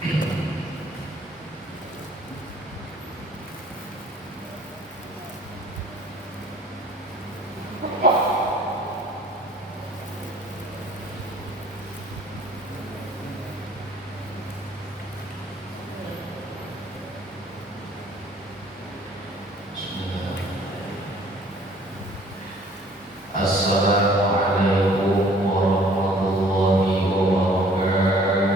Assalamualaikum warahmatullahi wabarakatuh.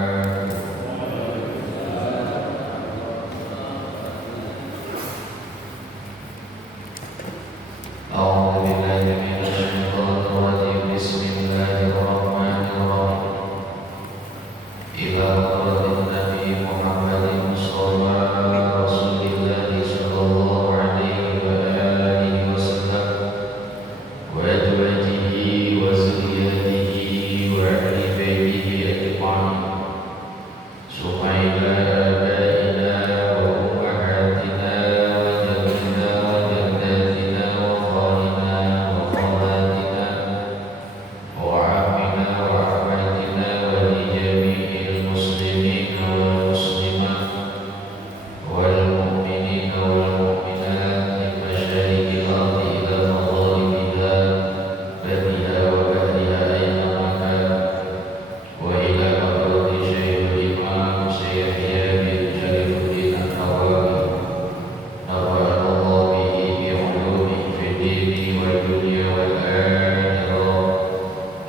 A'udzu billahi minasyaitonir rajim. Bismillahirrahmanirrahim. Ila hadratin Nabi Muhammadin sallallahu Rasulillahi sallallahu alaihi wa alihi wasallam wa azwajihi wa zurriyyatihi wa ahli baitihi ajma'in. Suhaila abaina wa ummahatina wa jaddina wa jaddatina wa khalina wa khalatina wa ammina wa ammatina wa li jami'il muslimin wal muslimat wal mu'minin wal mu'minat min masyariqil ardi ila magharibiha badiha wa bahriha aina makan wa ila hadrati Syekhul Imam Syekh Yahya bin Syarifuddin An-Nawawi nafa'anallahu bihi bi ulumihi fid dini wad dunya wal akhirah.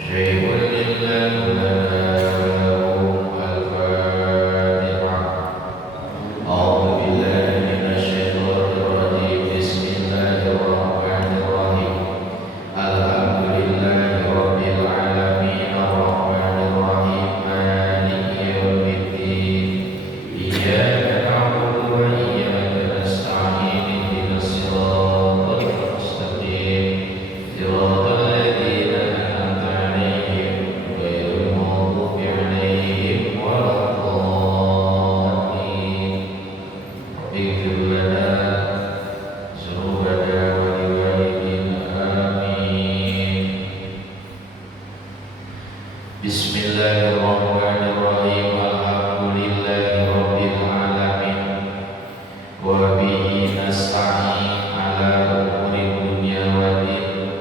Syekhul Islam lana al-Fatihah. A'udzu billahi minasyaitonir rajim. Bismillahirrahmanirrahim. Alhamdulillahi rabbil alamin arrahmanir rahim maliki yaumiddin. Iyyaka na'budu wa iyyaka nasta'in ihdinas siratal mustaqim. Siratal ladzina an'amta 'alaihim ghairil maghdubi 'alaihim waladdallin. Ighfir lana dzunubana wa liwalidina amin. Bismillahirrahmanirrahim. Alhamdulillahi rabbil alamin wa bihi nasta'in ala umuri dunya waddin.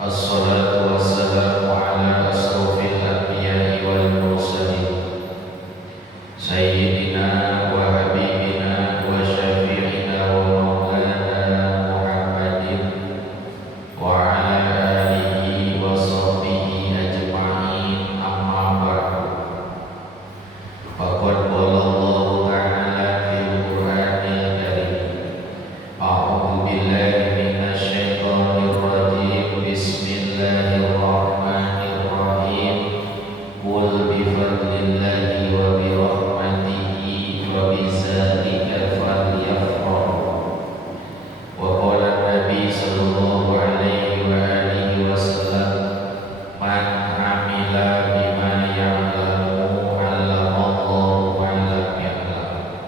Assalatu wassalamu ala asrofil anbiya'i wal mursalin Sayyidina wa habibina wa syafi'ina wa maulana Muhammadin wa ala alihi wa sahbihi ajma'in, amma ba'du. Faqad qala Allahu ta'ala fil Qur'anil Karim. A'udzu billahi minasyaitonir rajim. Bismillahirrahmanirrahim. Qul bi fadlillahi wa bi rahmatihi wa bi dzalika falyafrahu. Wa qala Nabi sallallahu alaihi wa alihi wasallam, man amila bima ya'lamu 'allamallahu ma lam ya'lam.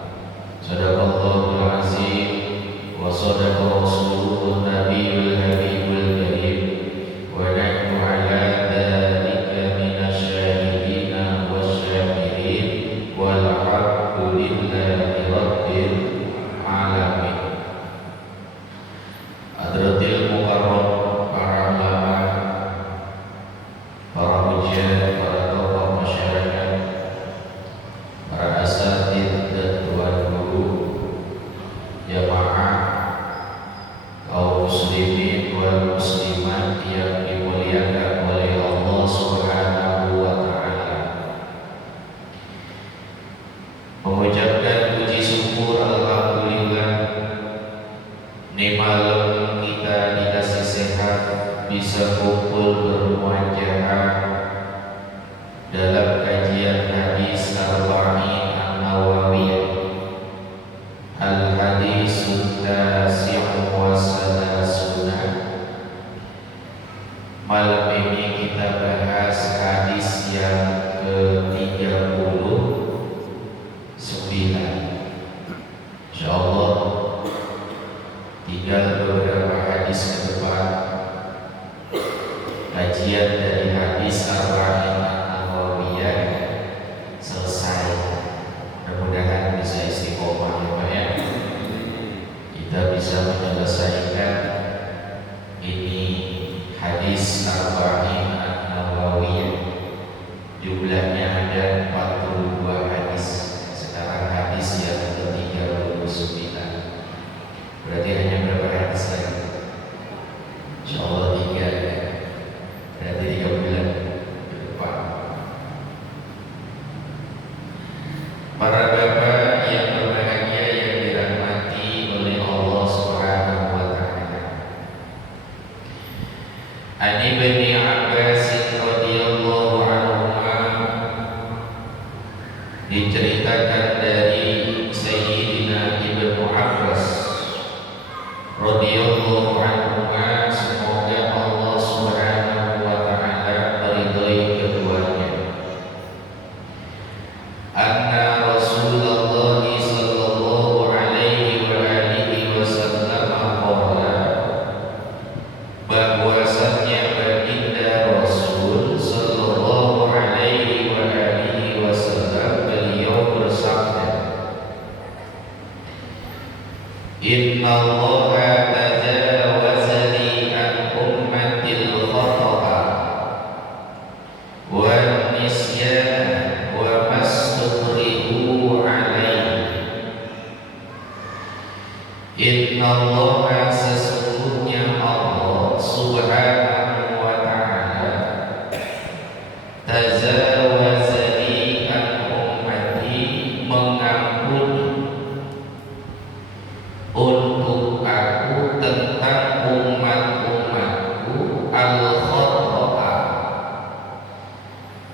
Sadaqallahul azim wa sadaqa rasuluhun nabiyul habibul karim wa nahnu ala dzalika minasyahidina wasyakirin walhamdulillahi rabbil alamin. Hadratil mukarram, para ulama, para hujjah, para tokoh masyarakat, para asatidz dan tuan guru, jamaah kaum muslimin wal muslimat yang dimuliakan oleh Allah Subhanahu wa taala. Mengucapkan puji syukur alhamdulillah, ni malam kita dikasih sehat, bisa kumpul bermuajahah dalam kajian hadis Arba'in An-Nawawiyah. Al-Hadisul Tasi'u wa Salasuna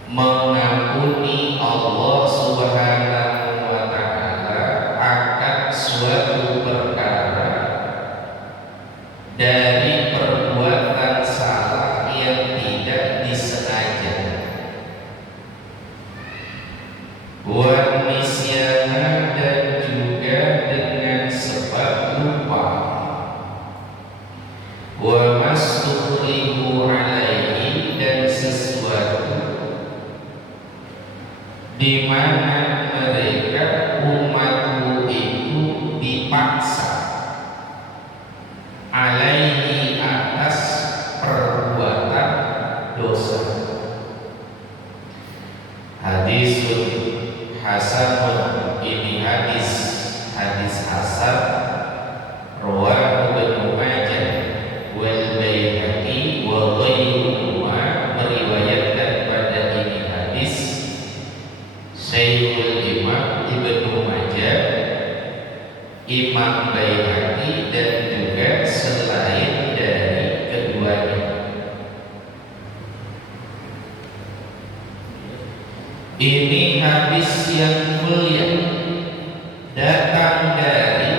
mengampuni Allah Subhanahu wa Ta'ala akan suatu perkara dari perbuatan salah yang tidak disengaja, wa nisyana, dan juga dengan sebab lupa, wa mastukhrihu alaihi, dan sesuatu di mana mereka umatku itu dipaksa alaihi, atas perbuatan dosa. Hadisun hasanun, ini hadis hasan, rawahu Ibnu Majah wal Baihaqi wa ghairuhuma, meriwayatkan pada ini hadis Syekhul Imam Ibnu Majah, Imam Baihaqi, dan juga selain dari keduanya. Ini hadis yang mulia, datang dari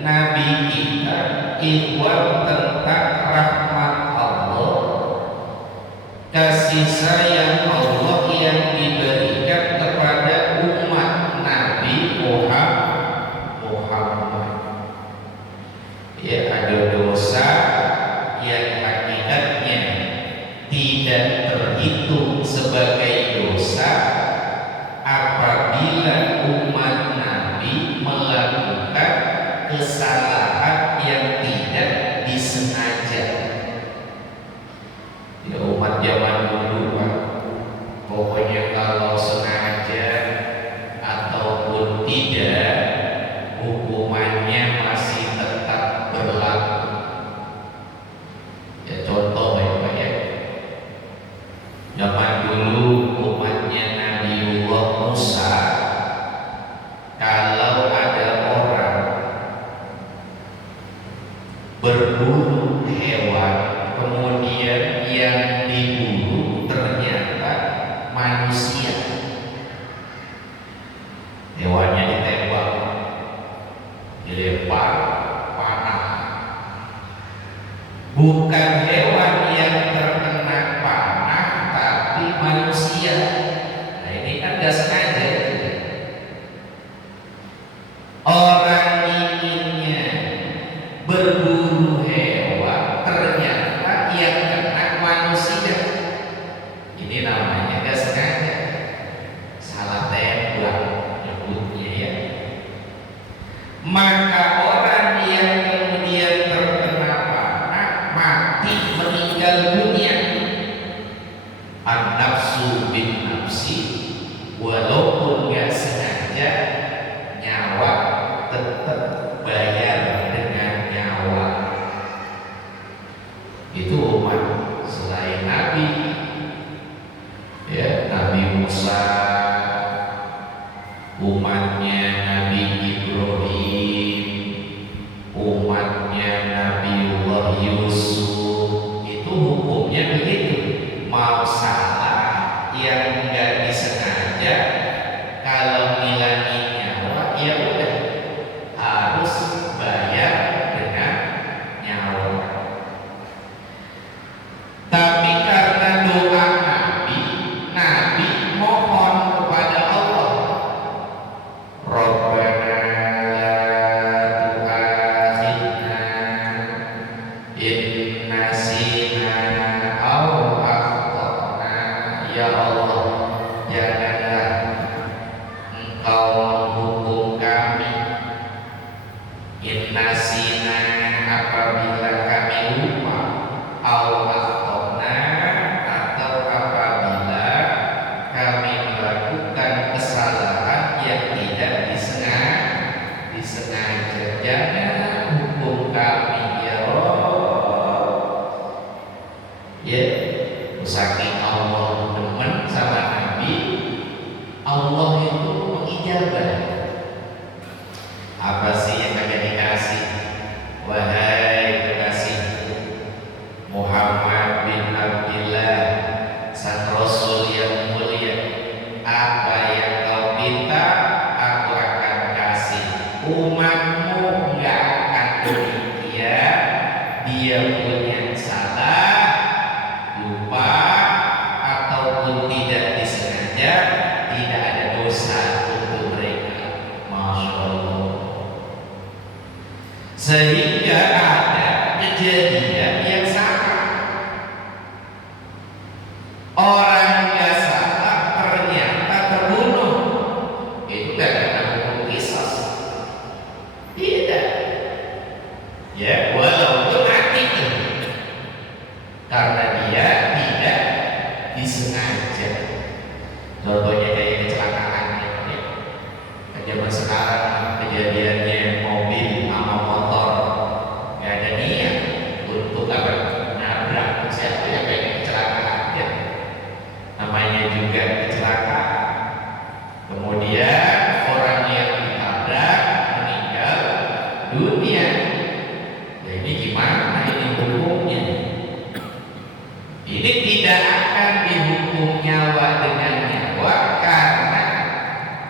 Nabi kita, ikhwan, tentang rahmat Allah, kasih sayang Allah yang diberikan kepada umat Nabi Muhammad. Ya, ada dosa yang hakikatnya tidak terhitung sebagai dosa apabila umat Nabi melakukan kesalahan yang tidak disengaja. Ya, umat zaman dulu Pak, pokoknya kalau sengaja ataupun tidak, hukumannya masih tetap berlaku. Ya, contoh ya Pak ya, zaman dulu umatnya Nabiullah Musa, kalau ada orang berburu hewan, kemudian yang diburu ternyata manusia, hewannya ditembak, dilempar panah, bukan hewan yang terkena panah tapi manusia. Nah, ini kan gak sengaja. Orang inginnya berburu hewan, ternyata yang kena manusia. Ini namanya gak sengaja, salah tembak nyebutnya ya. Maka orang yang kemudian terkena panah mati, meninggal dunia. An-nafsu bin nafsi, walaupun gak sengaja, nyawa tetap bayar dengan nyawa. Itu umat selain Nabi ya, Nabi Musa, umatnya Nabi Ibrahim, umatnya Nabiullah Yusuf, itu hukumnya begitu. Mau salah yang enggak disengaja, kalau ngilangin nyawa ya udah harus bayar dengan nyawa. Tapi karena doa Nabi mohon kepada Allah, Rabbana la tu'akhidna in nasina aw akhtana. Ya Allah, janganlah Engkau menghukum kami in nasina, apabila kami lupa, aw akhtana, atau apabila kami melakukan kesalahan yang tidak disengaja. Jangan hukum kami ya Allah. Ya, saking Allah demen sama Nabi, Allah itu mengijabah. Apa sih yang akan dikasih? Wahai kekasih Muhammad bin Abdillah, sang Rasul yang mulia, dosa untuk mereka. Masya Allah. Sehingga ada kejadian yang sama. Orang nggak salah ternyata terbunuh. Itu gak kena hukum qisas. Tidak. Ya, walaupun mati karena dia tidak disengaja. Contohnya kayak kecelakaan ya. Zaman sekarang kejadiannya mobil sama motor nggak ada niat untuk apa? Nabrak. Siapa yang pengen kecelakaan ya? Namanya juga kecelakaan. Kemudian orang yang ditabrak meninggal dunia. Ya ini gimana ini hukumnya? Ini tidak akan dihukum nyawa dengan nyawa karena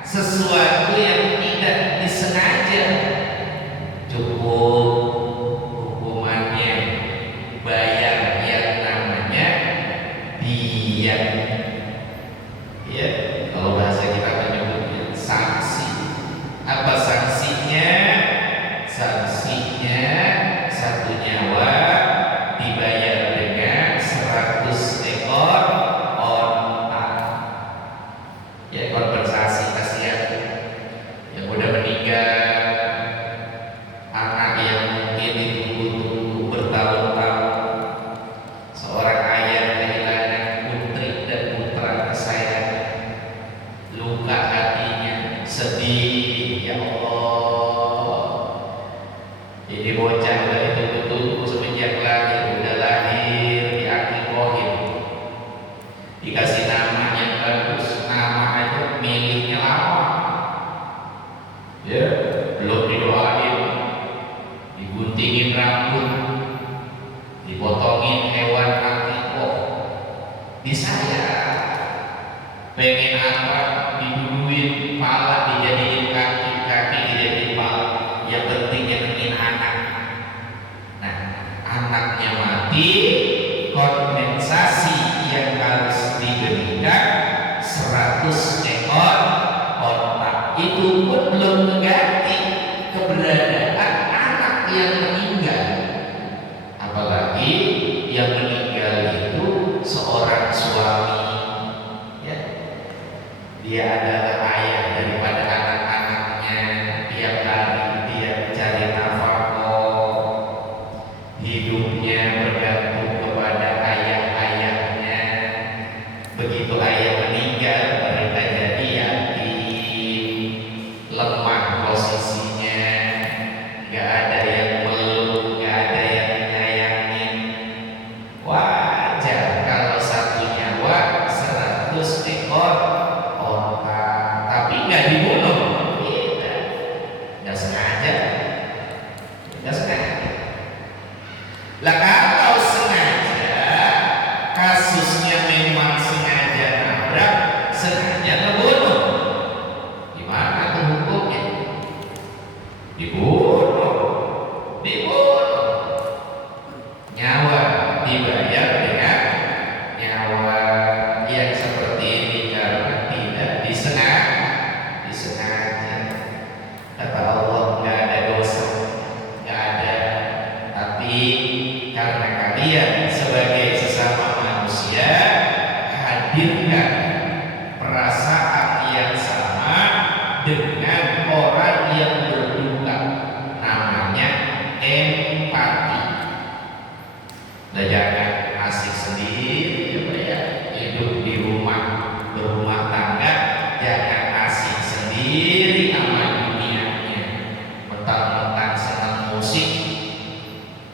sesuatu yang tidak disengaja. Cukup hukumannya bayar yang namanya diat. Ya, kalau bahasa kita menyebutnya sanksi. Apa sanksinya? Sanksinya satu nyawa dibayar dengan 100 ekor onta. Ya, kompensasi kasihan yang udah meninggal, anak yang mungkin ditunggu-tunggu bertahun-tahun. Seorang ayah kehilangan putri dan putra kesayangan, luka hatinya, sedih, ya Allah. Jadi bocah udah ditunggu-tunggu semenjak lahir, udah lahir diakikohin, dikasih nama yang bagus, nama aja miliknya lama. Ya, belum didoain, diguntingin rambut, dipotongin hewan akikoh, disayang. Pengen akrab, diduluin, pala dijadiin kaki, kaki dijadiin pala. Yang penting nyenengin anak. Nah, anaknya mati, kompensasi yang harus diberikan 100 ekor onta. Itu pun belum mengganti keberadaan anak yang meninggal. Apalagi yang meninggal itu seorang suami. Ya, dia adalah ayah daripada anak-anaknya. Tiap hari dia mencari nafkah, hidupnya bergantung kepada ayah-ayahnya. Begitu ayah meninggal, mereka jadi yatim, lemah posisinya, nggak ada yang meluk, nggak ada yang menyayangi. Wajar kalau satu nyawa 100 ekor onta, tapi nggak dibunuh. Tidak, nggak sengaja, nggak sengaja. Lah kalau sengaja, kasusnya memang sengaja nabrak, sengaja ngebunuh, gimana tuh hukumnya? Dibunuh, dibunuh. Nyawa dibayar dengan nyawa yang seperti ini karena tidak disengaja. Kata Allah, nggak ada dosa, nggak ada. Tapi karena kalian sebagai sesama manusia, hadirkan perasaan yang sama dengan orang yang berduka. Namanya empati. Nah, jangan asik sendiri ya, hidup di rumah, berumah tangga, jangan asik sendiri sama dunianya. Mentang-mentang senang musik,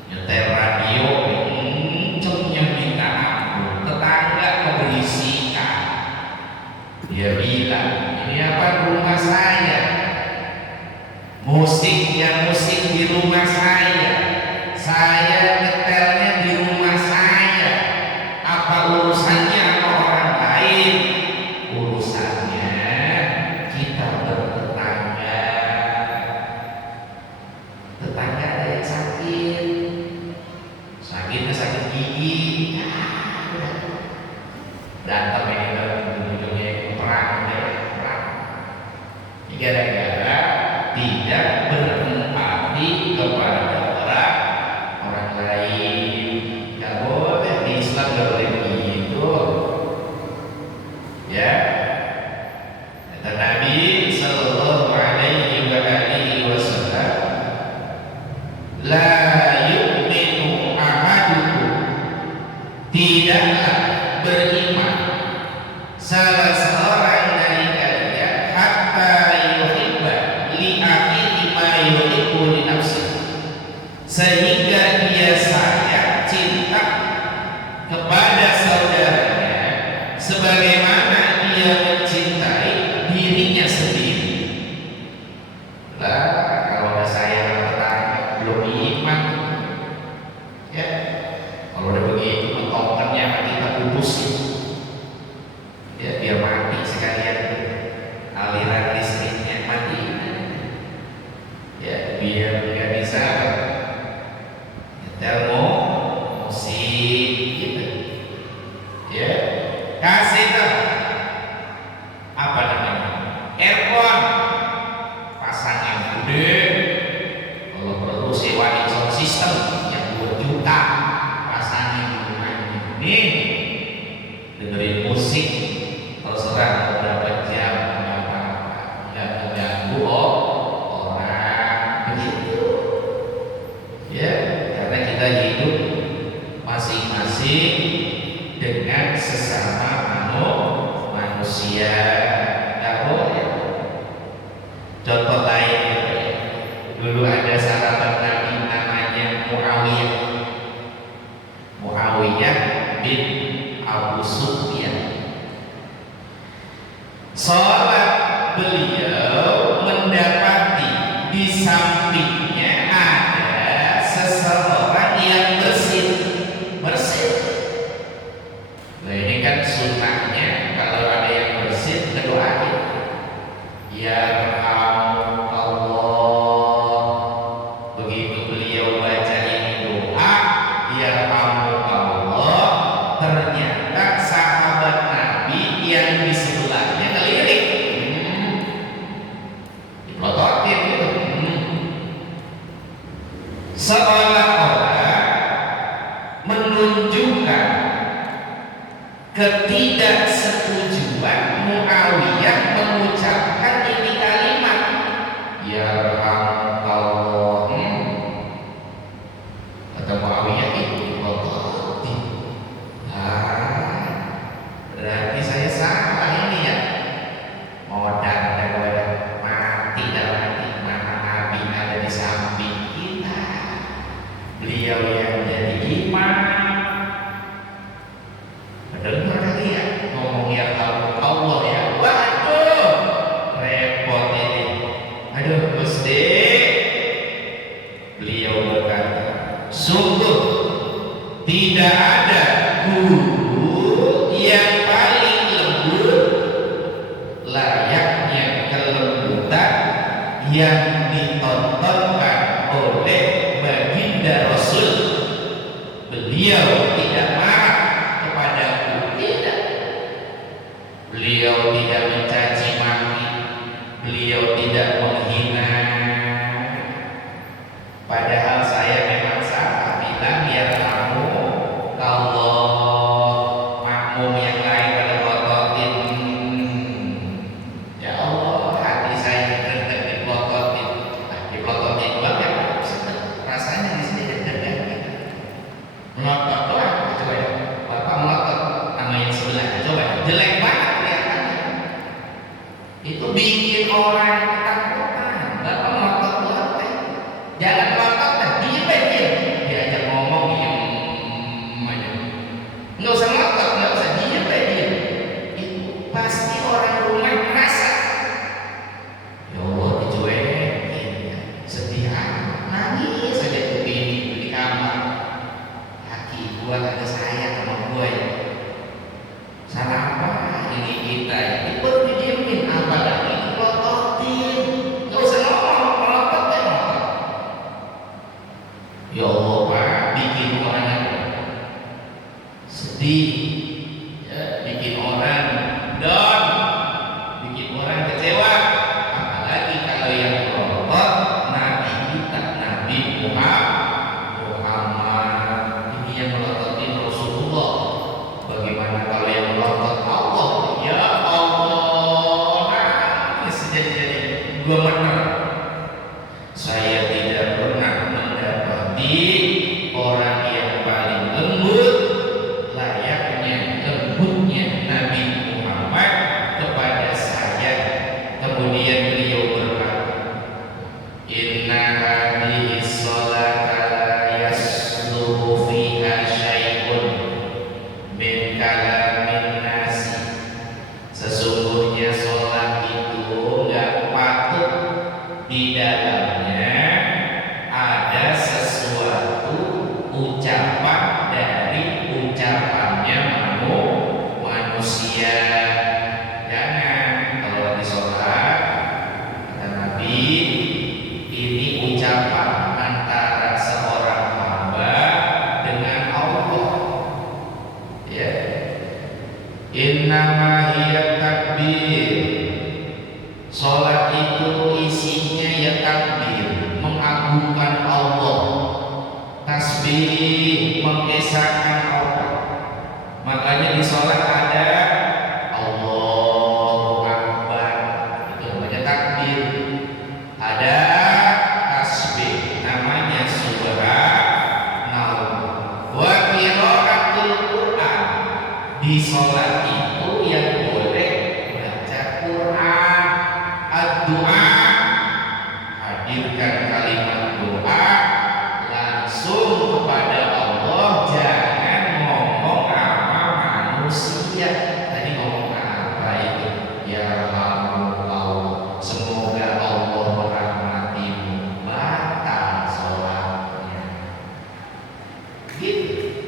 nyetel radio, kencengnya minta ampun, tetangga keberisikan. Dia bilang, ini apa rumah saya? Musiknya musik di rumah saya nyetelnya di rumah saya. Apa urusannya sama orang lain? Urusannya kita bertetangga. Tetangga ada yang sakit, sakitnya sakit gigi, berantem ini ujung-ujungnya perang, perang. gara-gara tidak berempati kepada orang lain. Gak boleh, di Islam gak boleh begitu ya. Kata Nabi sallallahu alaihi wasallam, la yu'minu ahadukum, tidaklah beriman salah seorang dari kalian hatta yuhibba li akhihi ma yuhibbu li nafsihi, sehingga dia sayang cinta kepada saudaranya sebagaimana dia mencintai dirinya sendiri. Lah kalau udah sayang sama tetangga belum iman ya. Kalau udah begitu mentongkannya kita putusin ya, biar mati sekalian aliran listriknya mati ya, biar nggak bisa nyetel musik gitu ya. Kasih tuh apa namanya, earphone, pasang yang gede, kalau perlu sewain sound system yang 2 juta, pasangin nih, dengerin musik terserah berapa jam, nggak apa-apa, nggak mengganggu orang begitu ya. Karena kita hidup masing-masing dengan sesama manusia, nggak boleh. Contoh lain ya, dulu ada sahabat Nabi namanya Muawiyah bin Abu Sufyan. Sholat beliau mendapati di sampingnya ada seseorang yang bersin. Nah ini kan sunnahnya kalau ada yang bersin berdoa ya Allah. Begitu beliau baca ini doa ya Allah, ternyata sahabat Nabi yang di sebelahnya ngelirik, dipelototin gitu, seolah-olah menunjukkan ketidaksetujuan Muawiyah mengucapkan ini kalimat ya Allah. Kata Muawiyah itu dipelototin. Berarti saya salah ini ya, modal daripada mati dan mati. Mana Nabi ada di samping kita, beliau yang jadi imam. Dengar kali ya ngomong ya Allah ya, waduh repot ini, aduh Gusti. Beliau berkata, sungguh tidak ada guru yang paling lembut layaknya kelembutan yang ditontonkan oleh baginda Rasul. Beliau tidak marah kepadaku, tidak. Beliau tidak mencaci maki, beliau tidak menghina. Padahal saya memang salah bilang ya kamu, kalau makmum yang lain pada kototin, ya Allah hati saya deg-deg dipelototin. Dipelototin doang ya, rasanya di sini deg-deg gitu. Melotot doang, coba ya Bapak melotot sama yang sebelahnya, coba ya. Jelek banget kelihatannya, itu bikin orang ketakutan. Bapak melotot jangan melotot dah, diem aja, diajak ngomong diem aja, nggak usah melotot, nggak usah, diem aja. Itu pasti orang rumah merasa ya Allah dicuekin, sedih amat, nangis saja tuh di kamar. Laki gua kagak sayang sama gua ya, salah apa ini kita ya, itu baru didiemin, apalagi dipelototin. manusia. Jangan kalau lagi sholat, kata Nabi, ini ucapan antara seorang hamba dengan Allah. Ya, innama hiya takbir. Sholat itu isinya ya takbir, mengagungkan Allah, tasbih, mengesahkan Allah. Makanya di sholat ada Allahu Akbar, itu namanya takbir. Ada tasbih, namanya subhanallah. Wa qiraatul Quran, di sholat itu yang boleh baca Quran. Ad-du'a, hadirkan kalimat doa langsung kepada Allah, jangan ngomong sama manusia. Tadi ngomong apa itu? Ya Allah, semoga Allah merahmatimu, batal sholatnya. Gitu.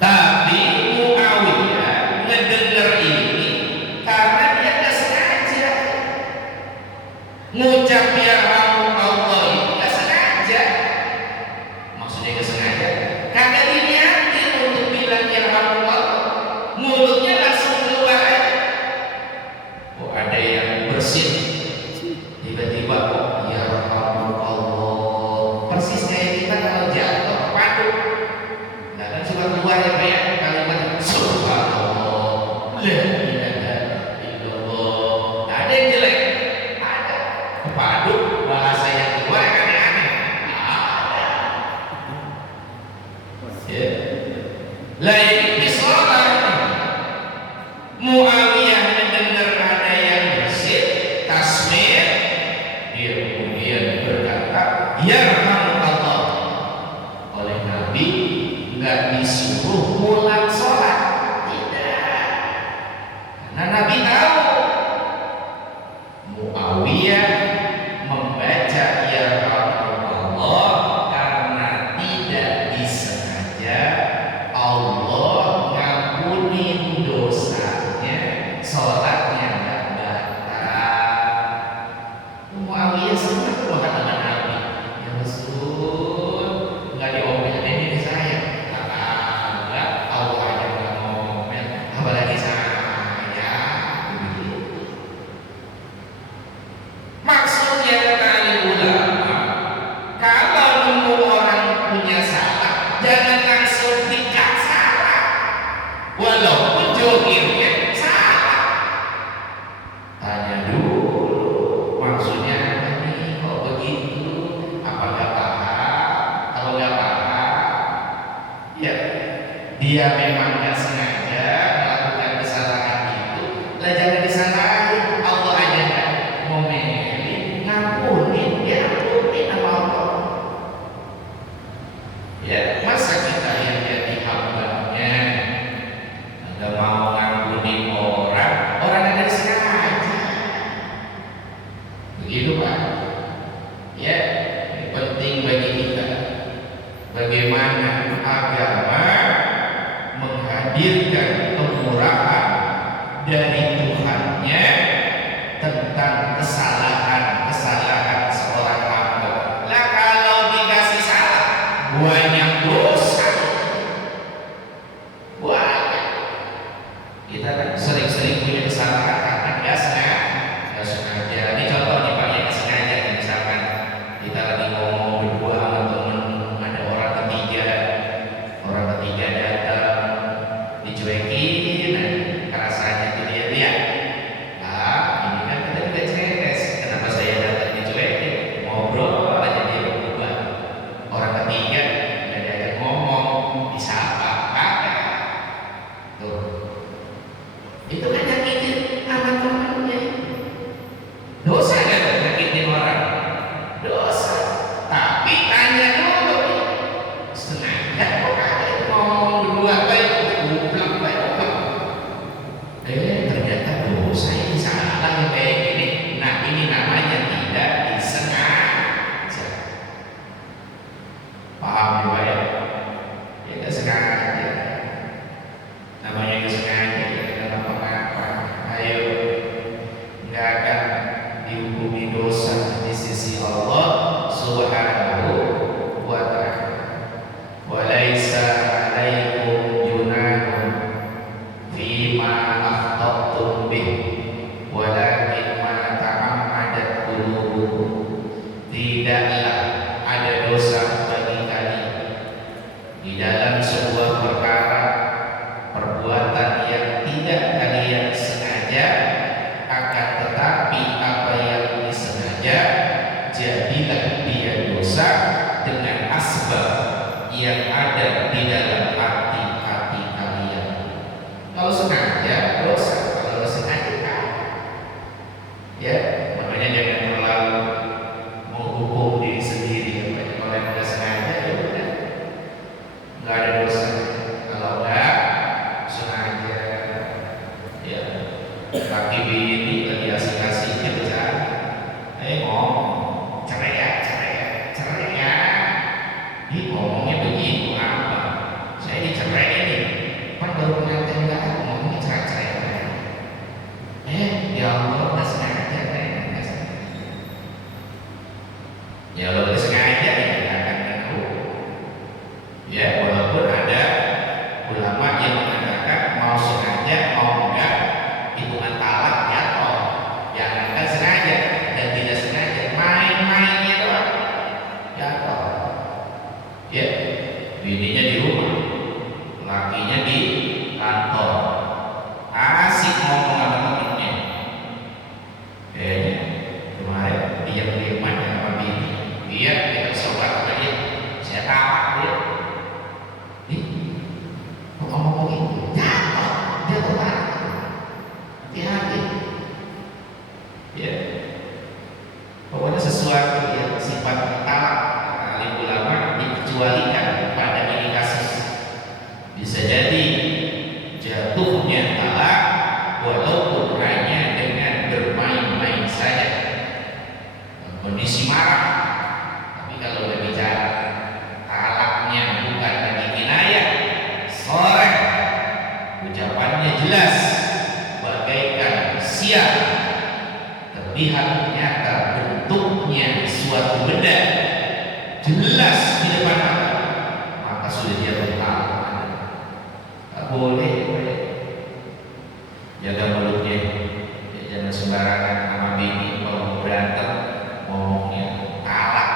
Tapi Muawiyah ngedenger ini karena dia nggak sengaja ngucap ya Allah itu nggak sengaja. Maksudnya nggak sengaja, kagak diniatin untuk bilang ya Allah, mulutnya langsung keluar aja. Oh, ada yang bersin, tiba-tiba kok ya Allah, persis kayak kita kalau jatuh padu, nggak kan cuma keluar ya kayak kalimat subhanallah, la ilaha illallah. Nggak ada yang jelek, ada kepadu bahasa yang keluar yang aneh-aneh, ada. Ya. Lah ini di sholat Muawiyah mendengar ada yang bersin tasbih, dia kemudian berkata ya Allah. Oleh Nabi nggak disuruh pulang sholat, tidak, karena Nabi tahu Muawiyah membaca ya Allah karena tidak disengaja Allah ngampunin dosanya, sholatnya nggak batal. Muawiyah senang banget dengan Nabi. Ya Rasul, nggak diomelin ini saya. Enggak, Allah aja nggak ngomel, apalagi saya. Begitu. Maksudnya kata ahli ulama, kalau nemu orang punya salah, jangan langsung dikat salah, walaupun johirnya salah. Tanya dulu, maksudnya apa nih, kok begitu? Apa nggak paham? Kalau nggak paham, ya dia memang nggak sengaja melakukan kesalahan itu, lah jangan disalahin. Allah aja nggak ngomelin, ngampunin, ya ampunin sama Allah. Ya, masa kita yang jadi hambanya nggak mau ngampunin orang, orang yang nggak sengaja. Begitu Pak. Ya, ini penting bagi kita. Bagaimana agama menghadirkan kemurahan dari Tuhannya tentang kesalahan-kesalahan seorang hamba. Lah kalau dikasih salah, banyak dosa. Banyak. Kita kan sering-sering punya kesalahan karena nggak sengaja. Ini contoh nih Pak, yang nggak sengaja. Misalkan kita lagi ngomong berdua sama temen, ada orang ketiga datang, dicuekin, rasanya tuh dia lihat. Ah, ini kan kita juga ceres. Kenapa saya datang dicuekin? Ngobrol aja dia berdua. Orang ketiga nggak diajak ngomong, disapa, kagak. Tuh, itu kan nyakitin sama temannya. Dosa nggak tuh nyakitin orang? Dosa. Tapi tanya dulu, sengaja kok kagak ngomong berdua baik, goblok baik. Ternyata dosa ini salah yang kayak gini. Nah, ini namanya tidak disengaja. Paham ya Pak ya? Ya nggak sengaja. Namanya ma akhtatum bih walakin ma ta'ammadat qulubukum. Tidaklah ada dosa bagi kalian di dalam sebuah perkara, perbuatan yang tidak kalian sengaja, akan tetapi apa yang disengaja jadilah dia dosa dengan asbab yang ada di dalam hati-hati kalian. Kalau sengaja dosa, kalau sengaja kan, ya makanya jangan terlalu menghukum diri sendiri. Kalau yang nggak sengaja ya udah nggak ada dosa. Kalau nggak sengaja, ya laki bini lagi asik-asiknya bercanda, ngomong cerai ya, ini ngomongnya begitu apa? Saya dicerai nih, kan baru pengantin nggak aku ngomongnya cerai. Ya Allah nggak sengaja nggak sengaja. Ya kalau nggak sengaja ya nggak akan tahu. Ya walaupun ada ulama yang mengatakan mau sengaja mau enggak hitungan talak jatuh. Jangan kan sengaja dan tidak sengaja main-mainnya doang jatuh. Ya, bininya di rumah, lakinya di kantor, asik ngomong sama temennya. Kemarin diam-diam aja sama bini, dia sobat sama dia, saya tahu dia. Kok ngomong begitu? Jatuh banget. Hati-hati. Ya, pokoknya sesuatu yang sifat talak alim ulama dikecualikan pada ini kasus. Bisa jadi jatuhnya talak walaupun hanya dengan bermain-main saja, kondisi marah. Tapi kalau udah bicara talaknya bukan lagi kinayah, sore ucapannya jelas bagaikan siap, terlihat nyata bentuknya suatu benda jelas di depan mata, maka sudah dia bertahan. Tak boleh jaga mulutnya, jangan sembarangan sama bini. Kalau berantem ngomongnya talak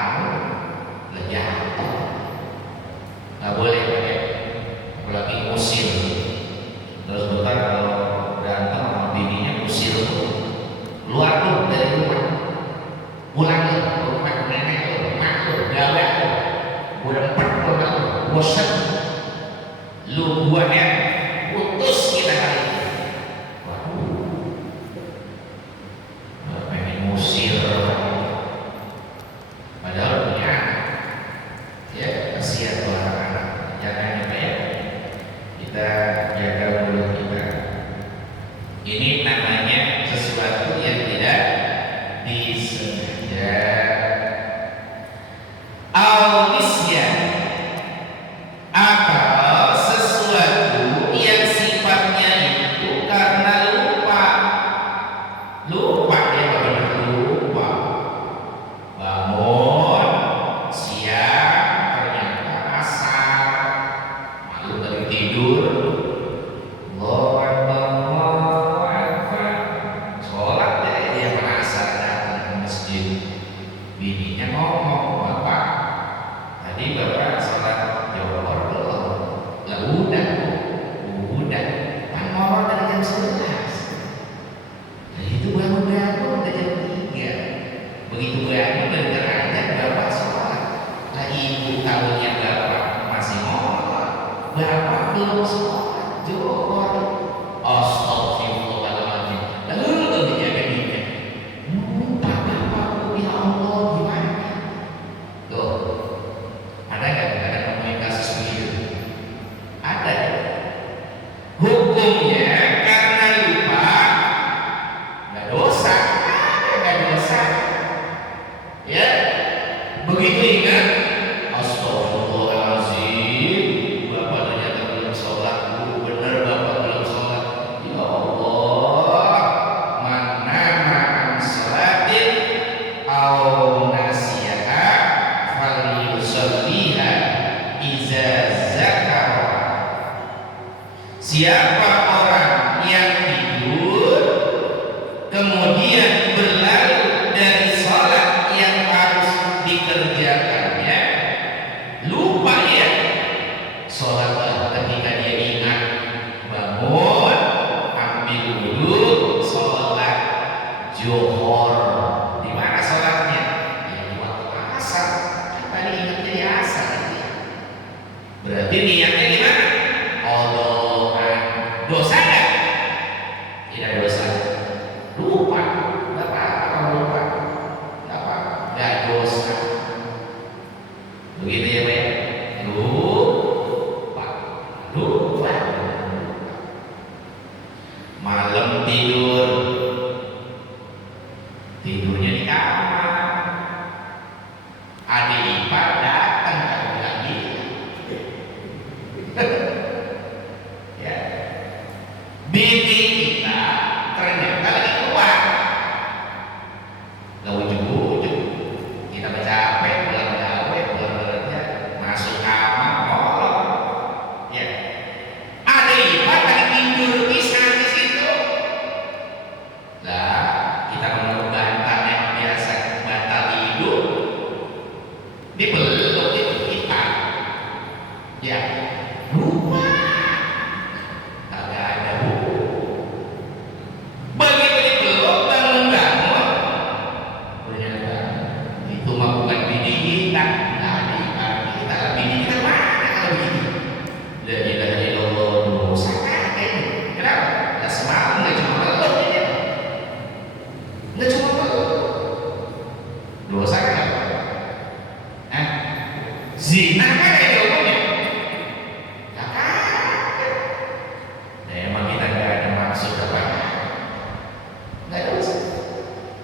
lejat, tak boleh pakai apalagi usil. Terus bentar kalau berantem sama bininya usil keluar tuh dari rumah, pulang tuh ke rumah nenek tuh, mak tuh, gawe tuh, udah 4 tahun bosan, lu buahnya putus kita kali ini. Waduh, pengen musir, padahal punya anak. Ya kasihan tuh anak-anak. Jangan ya, kita jaga mulut kita. Ini namanya sesuatu yang tidak disengaja. Al-nisyan atau sesuatu yang sifatnya itu karena lupa. Dia benar lupa. Bangun siang ternyata asar, malu dari tidur. Sholat dia merasa datang ke masjid. belum tidur, tidurnya di kamar. Adik ipar datang kalau bilang gitu. Ya, bibi kita ternyata lagi keluar, gak ujung-ujung kita capek pulang gawe pulang kerja masuk kamar kolong. Ya, ada ipar lagi tidur pisah di situ. Lah kita menurut bantal yang biasa bantal hidup dipeluk itu kita. Ya, lupa kagak ada begitu dipeluk bangun-bangun ternyata itu mah bukan bini kita. Nah, kita lah bini kita mana kalau begini. La ilaha illallah, dosa kakek. Kenapa? Nah, semalam nggak cuma peluk ya, nggak cuma peluk. Dosa kan apa? Zina kan ada hukumnya. Nggak kan? Nah, emang kita nggak ada maksud apa? Nggak ada maksud.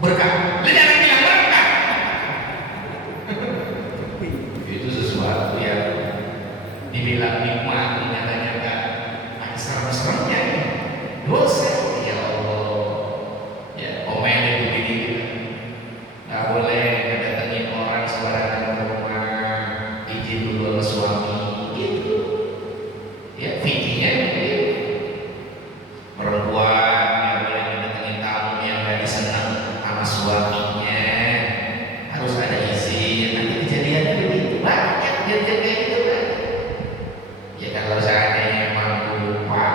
Berkah. Lu jangan bilang berkah. Itu sesuatu yang dibilang nikmat, nyata-nyata ada serem-seremnya. Dosa. Ya Allah. Ya, omelin begini gitu. Nggak boleh ngedatengin orang sembarangan ke rumah. Izin dulu sama suami gitu. Ya, fikihnya begitu. Perempuan nggak boleh ngedatengin tamu yang nggak disenang sama suaminya. Harus ada izin. Nanti kejadiannya begitu banyak kejadian kayak gitu kan. Ya kalau seandainya emang lupa,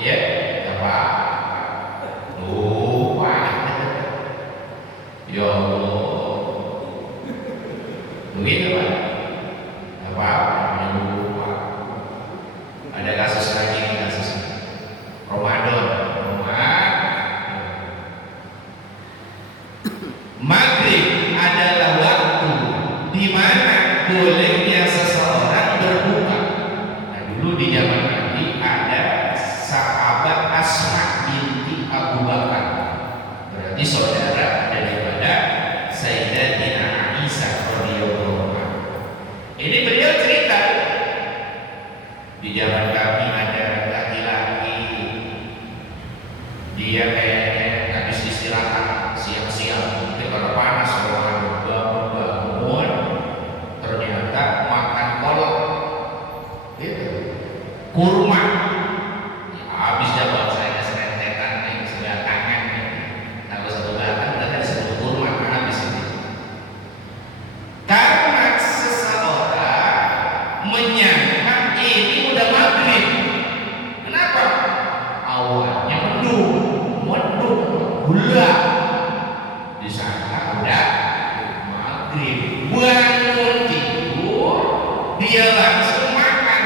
ya nggak apa-apa. Lupa. Ya Allah. Begitu Pak. Nggak apa-apa, namanya lupa. Ada kasus lagi nih, kasus Ramadan. Maghrib adalah waktu di mana bolehnya seseorang berbuka. Nah, dulu di zaman Nabi ada sahabat Asma binti Abu Bakar, berarti saudara daripada Sayyidatina Aisyah radhiyallahu anha. Ini beliau cerita, di zaman kami ada laki-laki, dia kayaknya habis istirahat siang-siang, itu karena panas ruangan bangun, ternyata makan kolak, gitu, kurma. Ya, habis jawab saya serentetan nih, sebelah tangan nih. Kalau satu batang udah disebut kurma, habis itu. Karena seseorang menyangka ini udah maghrib. Kenapa? Awalnya mendung gula, di sana udah maghrib. Bangun tidur, dia langsung makan.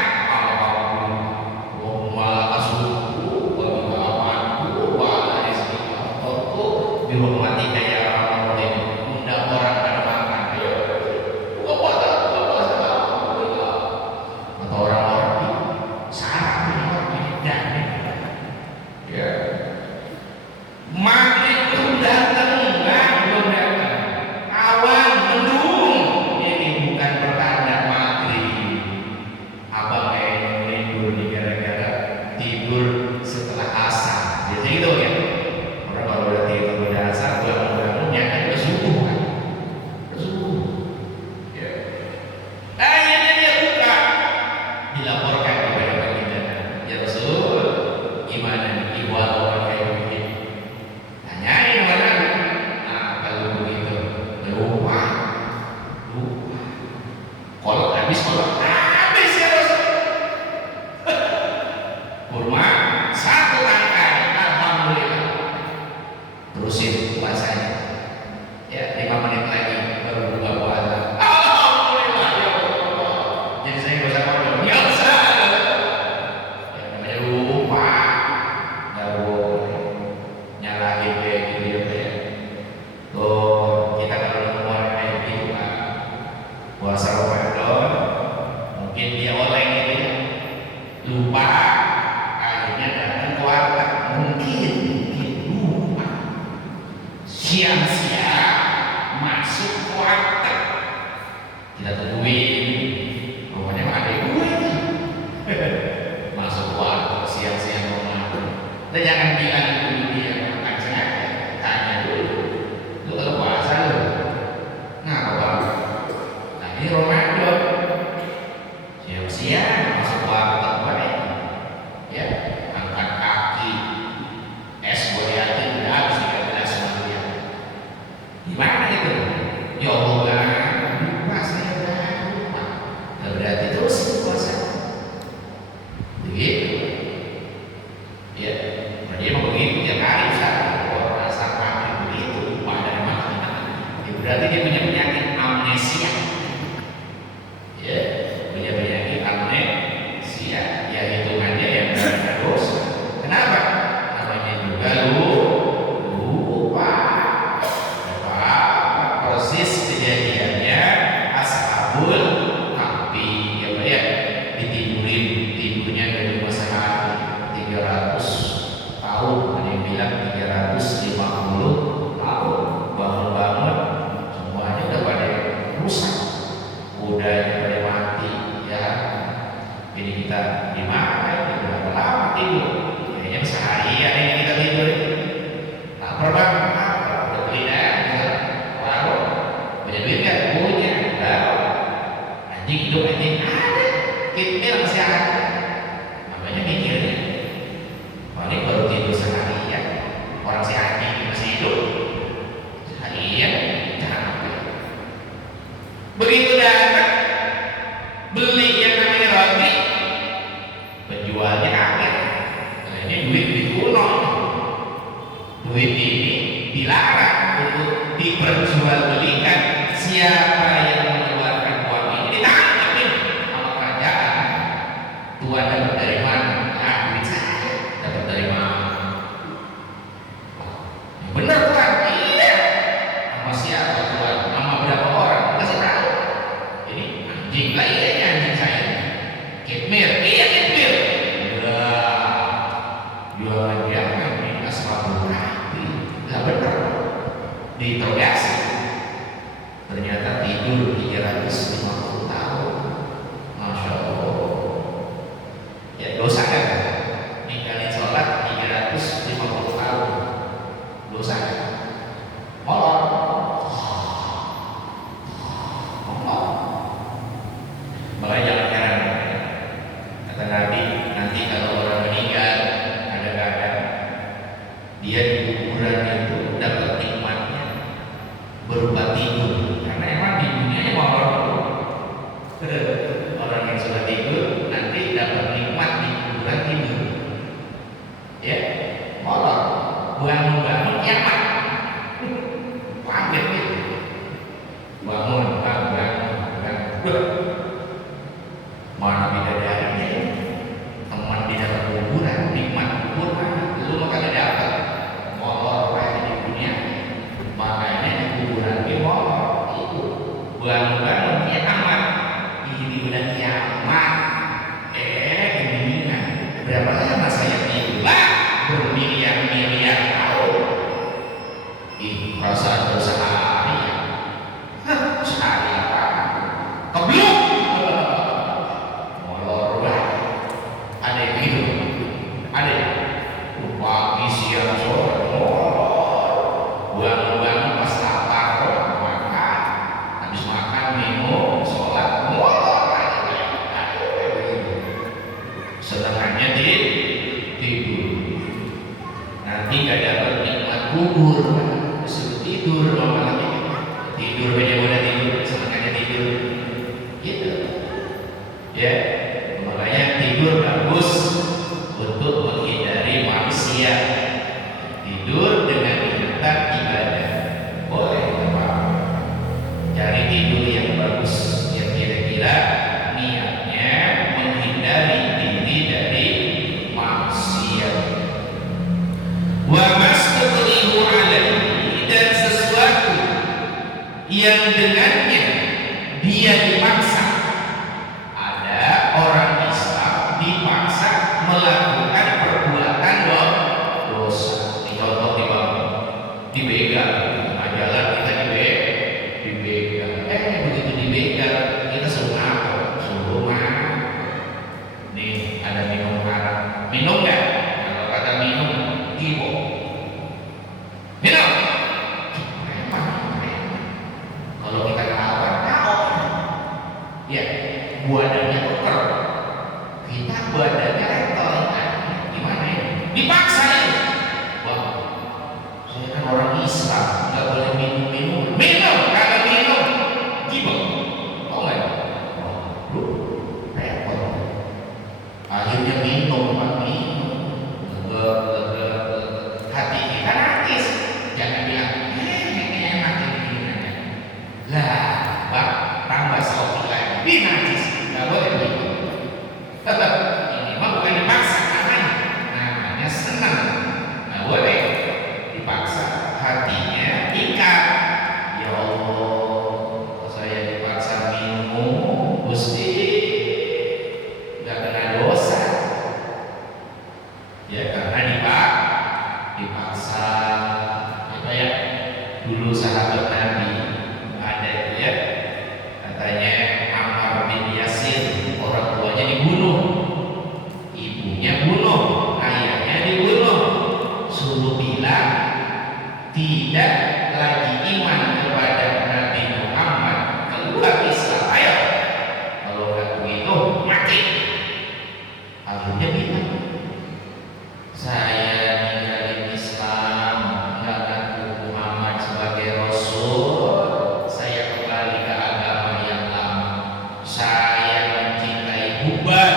Oh, malah subuh, bagaimana malah di sini kantorku dihormati kayak orang ini, undang orang pada makan. Ayo, buka puasa. Kata orang-orang ini, sarap ini orang edan nih. Ya, maghrib siang-siang masuk warteg, kita tungguin, rupanya mah ada gue nih. Masuk warteg siang-siang mau makan. Dan jangan bilang dulu dia makan sengaja, tanya dulu, lu kalau puasa lu ngapa bang? Nah ini Ramadan, siang-siang masuk warteg baik, ya angkat kaki, es goyang udah habis 3 gelas sama dia. Gimana itu? Ya Allah, lupa saya lupa. Nah, berarti terus puasa. Begitu. Ya, nah, dia mau begitu tiap hari Ustaz. Orang rasa kaki begitu lupa dari mana. Ya, berarti dia punya penyakit amnesia. Ya, punya penyakit amnesia. Ya hitungannya yang karena dosa. Kenapa? Namanya juga lupa. Persis kejadiannya ashabul kahfi, ya Pak ya, ditidurin, tidurnya dari masa hari 300 tahun, ada yang bilang 350 tahun, bangun-bangun semuanya udah pada rusak, kudanya pada mati, ya. Jadi kita di mana? Berapa lama tidur? Kayaknya seharian ini kita tidur. Lapar bang, udah beli punya duit kan? Punya. Anjing hidup anjing ada, kitmil masih ada. Makanya mikirnya, paling baru tidur seharian, orang si anjing masih hidup seharian, capek. Begitu datang beli yang namanya roti, penjualnya kaget. Nah, ini duit kuno, duit ini dilarang untuk diperjualbelikan. Siapa yang mengeluarkan uang ini ditangkap nih sama kerajaan. Tuhan dapat dari mana? Ah, duit saya dapat dari mana? Benar Tuhan? Iya. Sama siapa Tuhan? Sama berapa orang? Kasih tahu. Ini anjing lah, iya anjing saya. Kitmir, iya kitmir. Jualan dia kan ini asbabul kahfi. Lah benar. Diinterogasi. Ternyata tidur 350 tahun. Masya Allah. Ya dosa kan? Ninggalin sholat 350 tahun. Dosa kan? Molor. Makanya jangan heran. Kata Nabi, nanti kalau orang meninggal, kadang-kadang dia di kuburan itu dapat nikmatnya berupa tidur, karena emang di dunianya molor. Orang yang sudah tidur nanti dapat nikmat di kuburan tidur, ya molor, bangun-bangun kiamat, kaget gitu, bangun, mana bidadarinya, teman di dalam kuburan, nikmat kuburan, lu mah kagak dapat, molor aja di dunia. Makanya di kuburan ini molor itu bangun-bangun kiamat. Ini udah kiamat. Ini kan berapa lama saya tidur lah? Bermiliar-miliar tahun. Perasaan bersehari ya. Sehari apa? Kebluk. Molor lah. Ada yang gitu. Ada yang pagi siang sore molor. Bangun-bangun pas lapar makan, habis makan minum sholat molor aja. Senangannya tidur. Nanti gak dapat nikmat kubur, disuruh tidur malamnya. Tidur aja udah tidur, senangannya tidur. Gitu. Ya, makanya tidur bagus untuk menghindari manusia. Tidur dengan niatan ibadah boleh, apa? Cari tidur yang bagus, yang kira-kira niatnya menghindari diri dari maksiat. Wa mastaqlihu alaihi, dan sesuatu yang dengannya dia dipaksa. Ada orang Islam dipaksa melakukan perbuatan dosa. Contoh di bawah, dibegal. tidak lagi iman kepada Nabi Muhammad, keluar Islam, ayo. Kalau nggak begitu mati. Akhirnya bilang, saya ninggalin Islam, nggak ngaku Muhammad sebagai Rasul, saya kembali ke agama yang lama. Saya mencintai Hubal,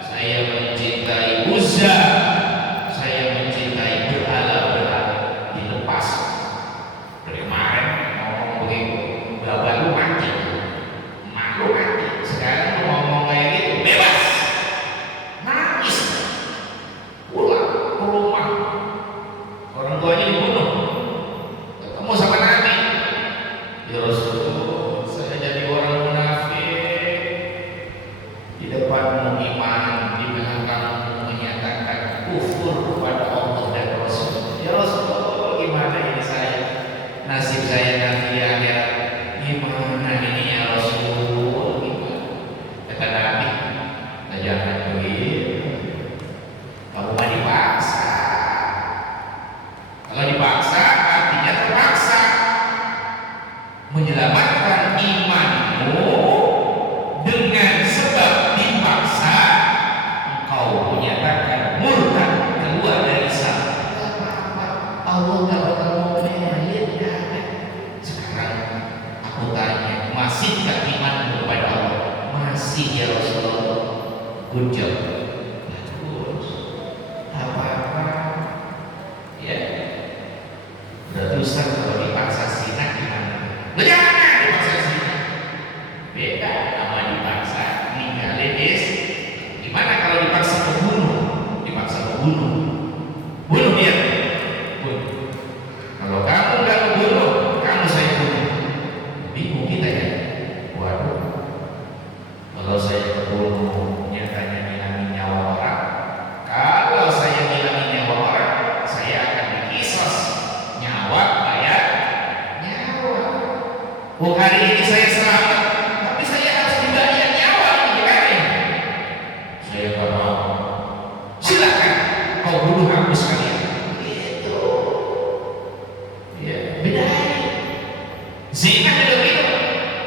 saya mencintai Uzza, saya mencintai berhala-berhala. Dilepas. Dari kemarin ngomong begitu, bapak lu mati, emak lu mati. Sekarang lu ngomong kayak gitu, bebas. Nangis. Pulang ke rumah, orang tuanya dibunuh. Ketemu sama Nabi, ya Rasulullah, saya jadi orang munafik. Di depanmu iman, di belakangmu menyatakan kufur kepada Allah dan Rasul. Ya Rasulullah, gimana ini saya? Nasib saya nanti di akhirat gimana ini ya Rasul? Gimana? Kata Nabi, jangan begitu. Kamu mah dipaksa. Kalau dipaksa artinya terpaksa. Menyelamatkan imanmu dengan sebab dipaksa, engkau menyatakan murtad, keluar dari Islam. Apa-apa, Allah nggak bakal mau mengalir. Sekarang aku tanya, masihkah imanmu kepada Allah? Masih ya Rasulullah. Good job. Bagus. Apa-apa. Ya. Terusan kalau dipaksa zina gimana? Jangan dipaksa zina. Beda sama dipaksa ninggalin is. Gimana kalau dipaksa membunuh? Dipaksa membunuh. Bunuh dia. Bunuh. Kalau kamu nggak membunuh, kamu saya bunuh. Bingung kita ya. Waduh. Kalau saya membunuh, nyatanya ngilangin nyawa orang. Kalau saya ngilangin nyawa orang, saya akan dikisos. Nyawa bayar nyawa. Oh, hari ini saya selamat, tapi saya harus dibayar nyawa ini gimana? Saya nggak mau. Silakan kau bunuh aku sekalian. Gitu. Ya, bedain. Zina juga gitu.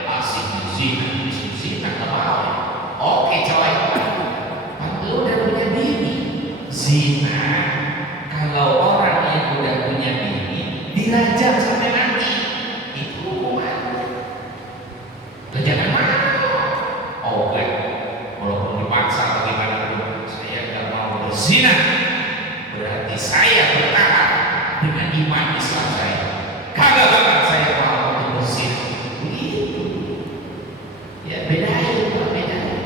Asik zina nggak mau. Oke coy. Lu udah punya bini. Zina. Kalau orang yang udah punya bini dirajam sampai mati, itu hukumannya. Lo jangan mau. Oh enggak, walaupun dipaksa bagaimanapun saya nggak mau berzina. Berarti saya bertahan dengan iman Islam saya. Kagak bakal saya mau untuk berzina. Begitu. Ya bedain, Pak, bedain.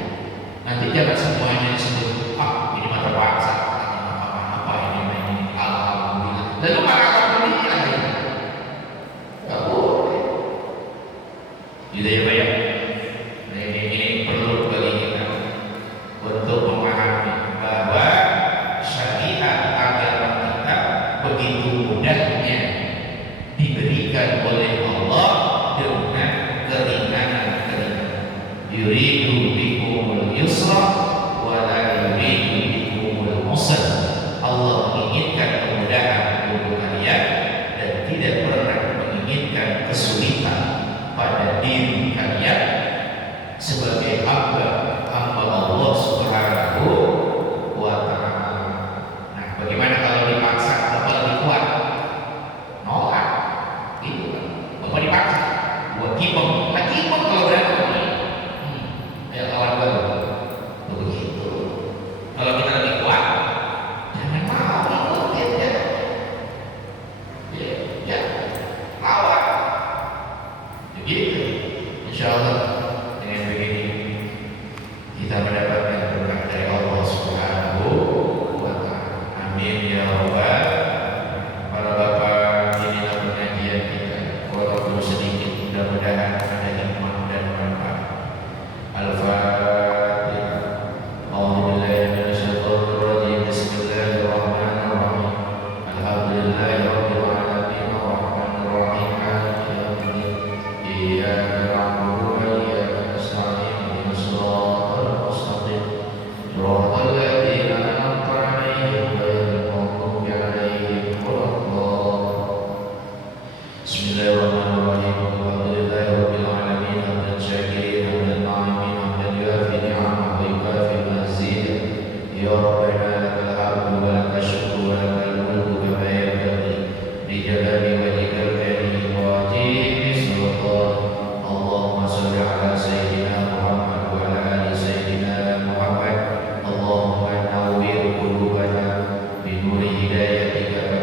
Nanti jangan semuanya disebut, ah ini mah terpaksa, apa ini alhamdulillah. Lalu malah alhamdulillah ya. Gak boleh. Gitu ya Pak ya. Nah, ini perlu bagi kita untuk memahami bahwa syariat agama kita begitu mudahnya diberikan oleh Allah dengan keringanan-keringanan. Yuridu bikumul yusra wa la yuridu bikumul usra. Allah menginginkan kemudahan untuk kalian dan tidak pernah menginginkan kesulitan pada diri kalian sebagai hamba Allah Subhanahu wa ta'ala. Nah, bagaimana kalau dipaksa Bapak lebih kuat? Nolak. Gitu kan. Bapak dipaksa. Buat kipeng. Nah, kipeng kalau berani ya lawan baru. Begitu. Kalau kita lebih kuat, jangan mau ikut ya. Ya. Lawan. Begitu. Insya Allah dengan begini kita mendapatkan berkah dari Allah Subhanahu wa ta'ala. Amin ya rabbal. Para bapak, inilah pengajian kita. Walaupun sedikit, mudah-mudahan ada hikmah dan manfaat. Al-Fatihah. A'udzubillahi minasyaitonir rajim. Bismillahirrahmanirrahim. Alhamdulillahirabbil alamin arrahmanir rahim maliki yaumiddin. Iyyaka na'budu wa iyyaka nasta'in. Ihdinas siratal mustaqim. Shiratal ladzina an'amta 'alaihim ghairil maghdubi 'alaihim hidayah